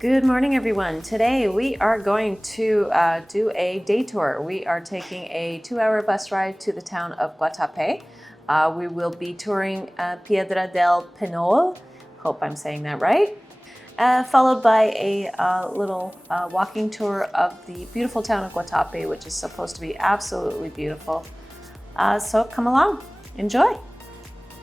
Good morning, everyone. Today we are going to do a day tour. We are taking a 2-hour bus ride to the town of Guatape. We will be touring Piedra del Penol, hope I'm saying that right, followed by a little walking tour of the beautiful town of Guatape, which is supposed to be absolutely beautiful. So come along, enjoy.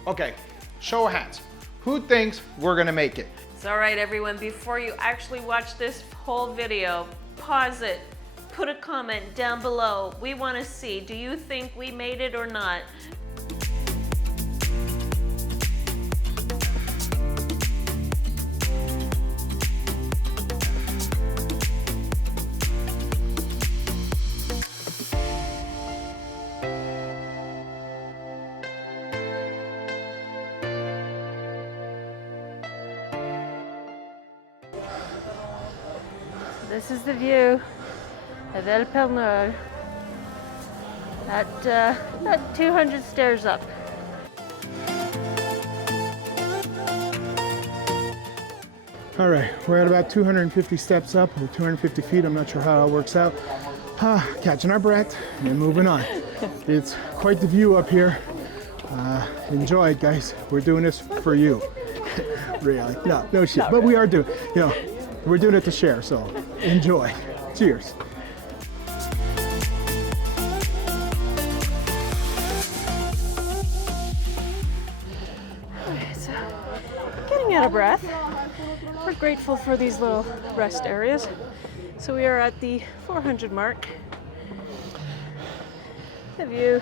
Okay, show of hands. Who thinks we're gonna make it? It's all right, everyone. Before you actually watch this whole video, pause it, put a comment down below. We want to see, do you think we made it or not? This is the view of Del Penol at about 200 stairs up. All right, we're at about 250 steps up, or 250 feet. I'm not sure how it works out. Catching our breath and moving on. It's quite the view up here. Enjoy it, guys. We're doing this for you. Really? No shit. But we are doing, we're doing it to share, so enjoy. Cheers. Okay, so getting out of breath. We're grateful for these little rest areas. So we are at the 400 mark. The view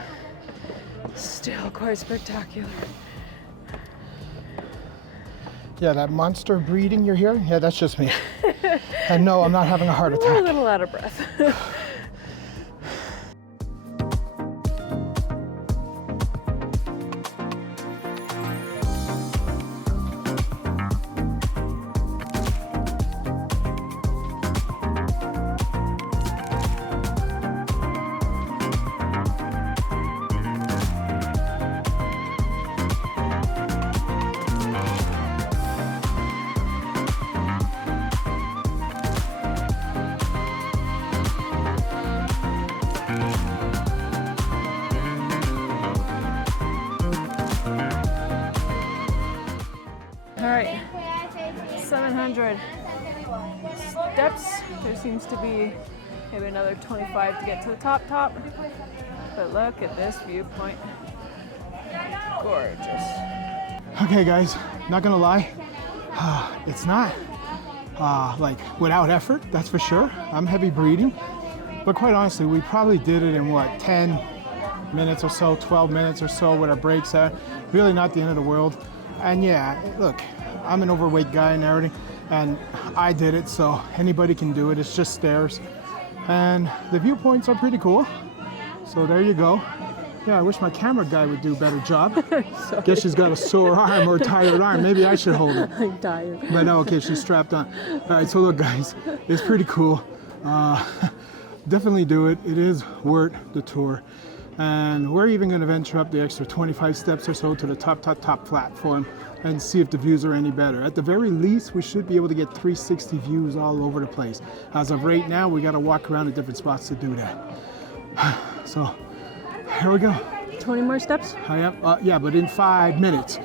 still quite spectacular. Yeah, that monster breathing you're hearing, yeah, that's just me. And no, I'm not having a heart attack. We're a little out of breath. All right, 700 steps. There seems to be maybe another 25 to get to the top. But look at this viewpoint. Gorgeous. Okay, guys, not gonna lie, it's not like without effort, that's for sure. I'm heavy breathing, but quite honestly, we probably did it in what, 10 minutes or so, 12 minutes or so with our breaks at. Really not the end of the world. And yeah, look, I'm an overweight guy and everything, and I did it, so anybody can do it. It's just stairs. And the viewpoints are pretty cool. So there you go. Yeah, I wish my camera guy would do a better job. Guess she's got a sore arm or tired arm. Maybe I should hold it. I'm tired. But no, okay, she's strapped on. All right, so look, guys, it's pretty cool. Definitely do it. It is worth the tour. And we're even going to venture up the extra 25 steps or so to the top platform and see if the views are any better. At the very least, we should be able to get 360 views all over the place. As of right now, we got to walk around at different spots to do that. So here we go. 20 more steps? Yeah, but in 5 minutes.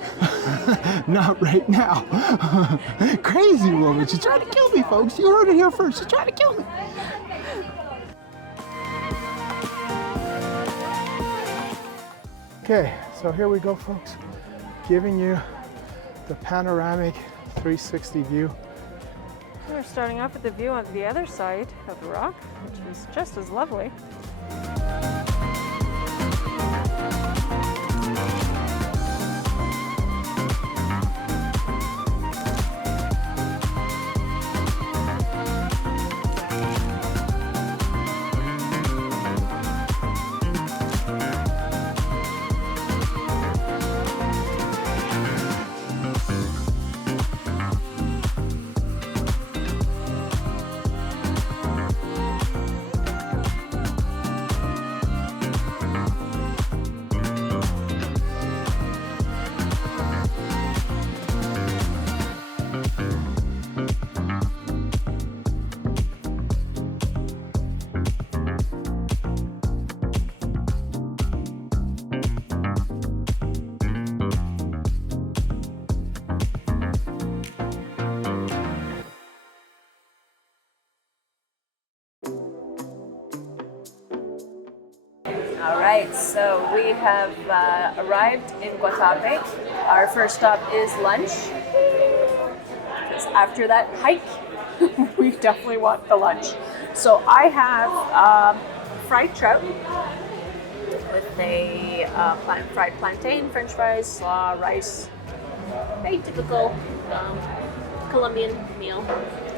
Not right now. Crazy woman. She's trying to kill me, folks. You heard it here first. She's trying to kill me. Okay, so here we go, folks. Giving you the panoramic 360 view. We're starting off with the view on the other side of the rock, which is just as lovely. All right, so we have arrived in Guatape. Our first stop is lunch. Because after that hike, we definitely want the lunch. So I have fried trout with a fried plantain, French fries, slaw, rice. Very typical Colombian meal.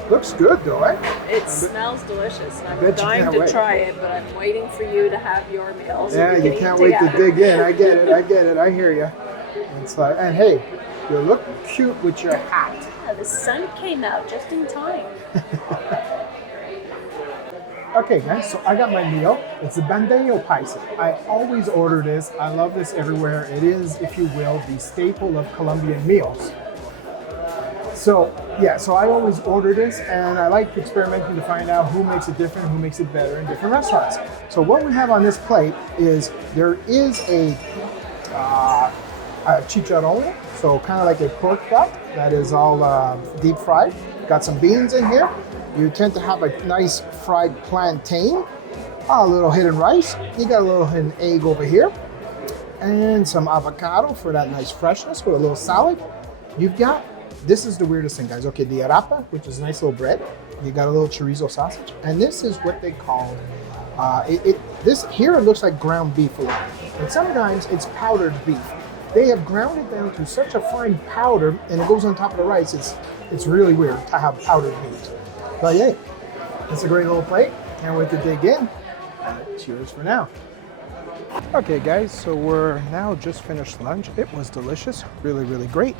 Looks good though, eh? It smells delicious. And I'm Bet you dying can't to wait. try it, but I'm waiting for you to have your meal. So Yeah, we you can can't eat wait to together. dig in. I get it. I get it. I hear you. It's like, and hey, you look cute with your hat. Yeah, the sun came out just in time. Okay, guys, so I got my meal. It's the bandeño paisa. I always order this. I love this everywhere. It is, if you will, the staple of Colombian meals. So, yeah, so I always order this, and I like experimenting to find out who makes it different, who makes it better in different restaurants. So what we have on this plate is, there is a chicharrón, so kind of like a pork butt that is all deep fried. Got some beans in here. You tend to have a nice fried plantain, a little hidden rice. You got a little hidden egg over here, and some avocado for that nice freshness with a little salad. You've got, this is the weirdest thing, guys. Okay, the arapa, which is a nice little bread. You got a little chorizo sausage, and this is what they call, this here it looks like ground beef a lot, and sometimes it's powdered beef. They have ground it down to such a fine powder, and it goes on top of the rice. It's really weird to have powdered meat. But yeah, it's a great little plate. Can't wait to dig in. Cheers for now. Okay, guys, so we're now just finished lunch. It was delicious, really, really great.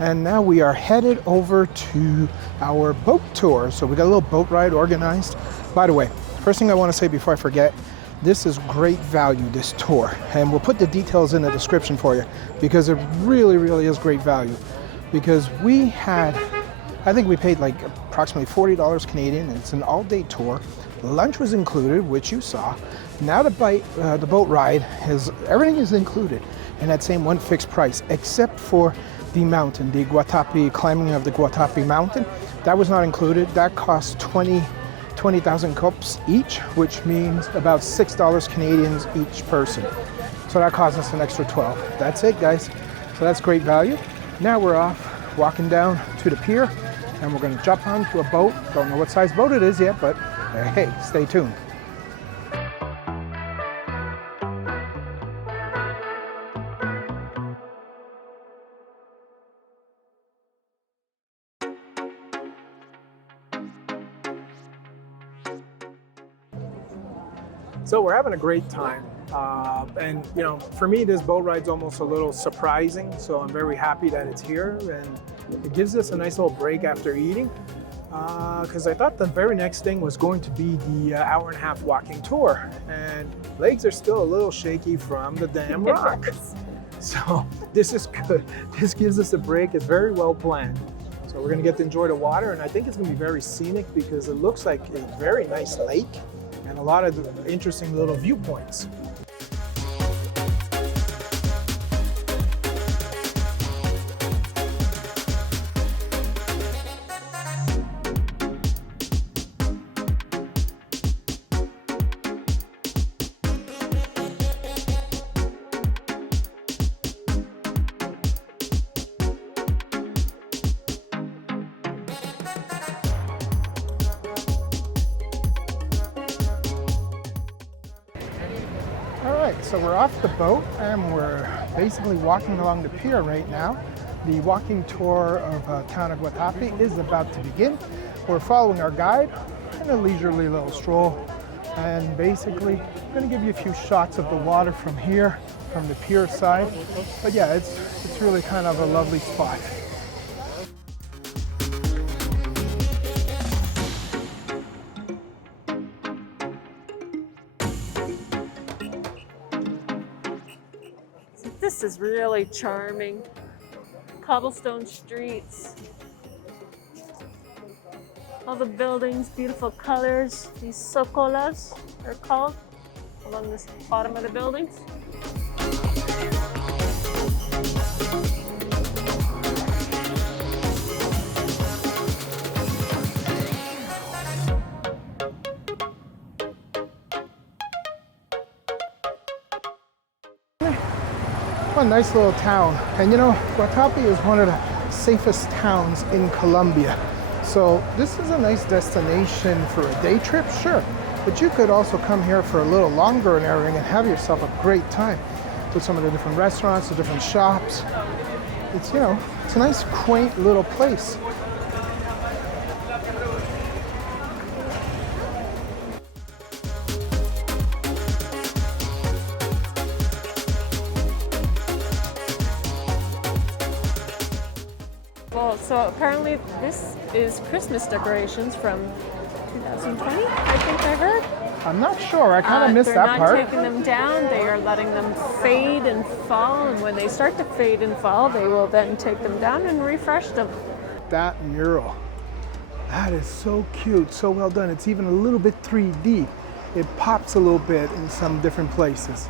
And now we are headed over to our boat tour. So we got a little boat ride organized. By the way, first thing I want to say before I forget, this is great value, this tour. And we'll put the details in the description for you because it really, really is great value. Because we had, I think we paid like approximately $40 Canadian, and it's an all-day tour. Lunch was included, which you saw. Now the boat ride, everything is included in that same one fixed price, except for the mountain, the Guatape, climbing of the Guatape mountain. That was not included. That cost 20,000 cups each, which means about $6 Canadians each person. So that cost us an extra 12. That's it, guys. So that's great value. Now we're off, walking down to the pier, and we're gonna jump onto a boat. Don't know what size boat it is yet, but hey, stay tuned. So we're having a great time. And you know, for me, this boat ride's almost a little surprising. So I'm very happy that it's here, and it gives us a nice little break after eating. Because I thought the very next thing was going to be the hour-and-a-half walking tour, and legs are still a little shaky from the damn rock. So this is good. This gives us a break. It's very well planned. So we're gonna get to enjoy the water, and I think it's gonna be very scenic because it looks like a very nice lake and a lot of interesting little viewpoints. So we're off the boat and we're basically walking along the pier right now. The walking tour of town of Guatape is about to begin. We're following our guide in a leisurely little stroll, and basically I'm going to give you a few shots of the water from here, from the pier side. But yeah, it's really kind of a lovely spot. This is really charming. Cobblestone streets. All the buildings, beautiful colors. These socolas are called along the bottom of the buildings. What a nice little town. And you know, Guatape is one of the safest towns in Colombia. So this is a nice destination for a day trip, sure. But you could also come here for a little longer and everything and have yourself a great time with some of the different restaurants, the different shops. It's, you know, it's a nice quaint little place. Well, so apparently this is Christmas decorations from 2020, I think I heard. I'm not sure, I kind of missed that part. They're not taking them down, they are letting them fade and fall, and when they start to fade and fall, they will then take them down and refresh them. That mural, that is so cute, so well done. It's even a little bit 3D. It pops a little bit in some different places.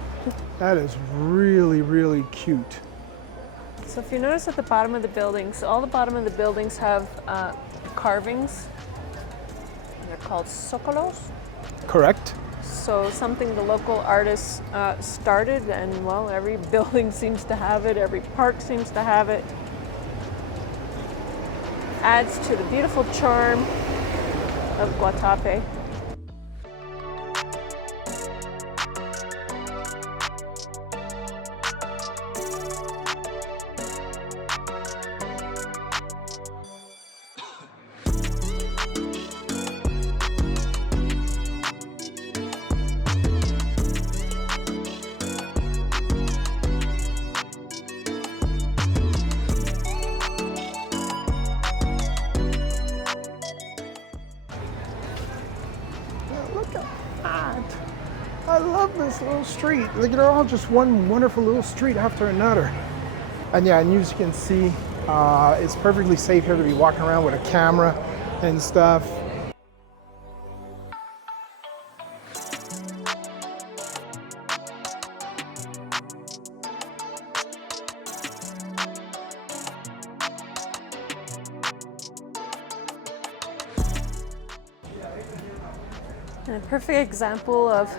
That is really, really cute. So if you notice at the bottom of the buildings, all the bottom of the buildings have carvings. They're called socolos. Correct. So something the local artists started, and well, every building seems to have it, every park seems to have it. Adds to the beautiful charm of Guatape. I love this little street. Like, they're all just one wonderful little street after another. And yeah, and as you can see, it's perfectly safe here to be walking around with a camera and stuff. And a perfect example of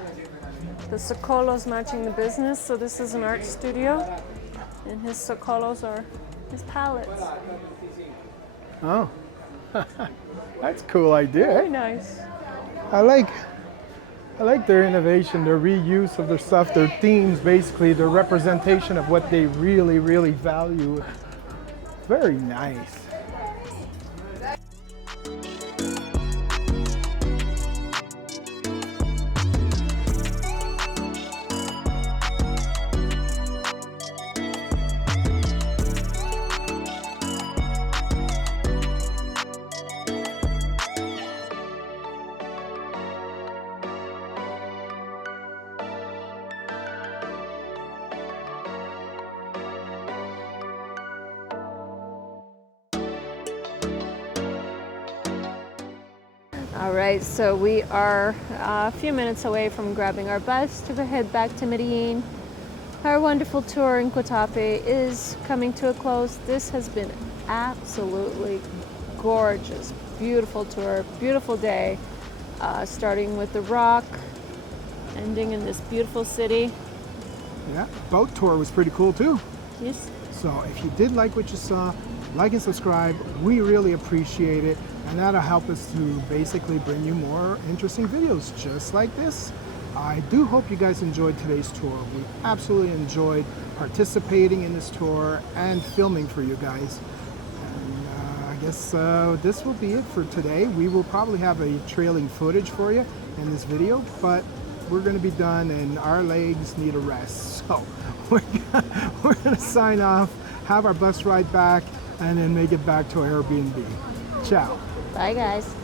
the socolos matching the business. So this is an art studio, and his socolos are his palettes. Oh, that's a cool idea. Very nice. I like their innovation, their reuse of their stuff, their themes, basically their representation of what they really, really value. Very nice. All right, so we are a few minutes away from grabbing our bus to head back to Medellin. Our wonderful tour in Guatape is coming to a close. This has been absolutely gorgeous, beautiful tour, beautiful day, starting with the rock, ending in this beautiful city. Yeah, boat tour was pretty cool too. Yes. So if you did like what you saw, like and subscribe. We really appreciate it, and that'll help us to basically bring you more interesting videos just like this. I do hope you guys enjoyed today's tour. We absolutely enjoyed participating in this tour and filming for you guys. And I guess this will be it for today. We will probably have a trailing footage for you in this video, but we're going to be done and our legs need a rest. So we're going to sign off, have our bus ride back, and then make it back to our Airbnb. Ciao. Bye, guys.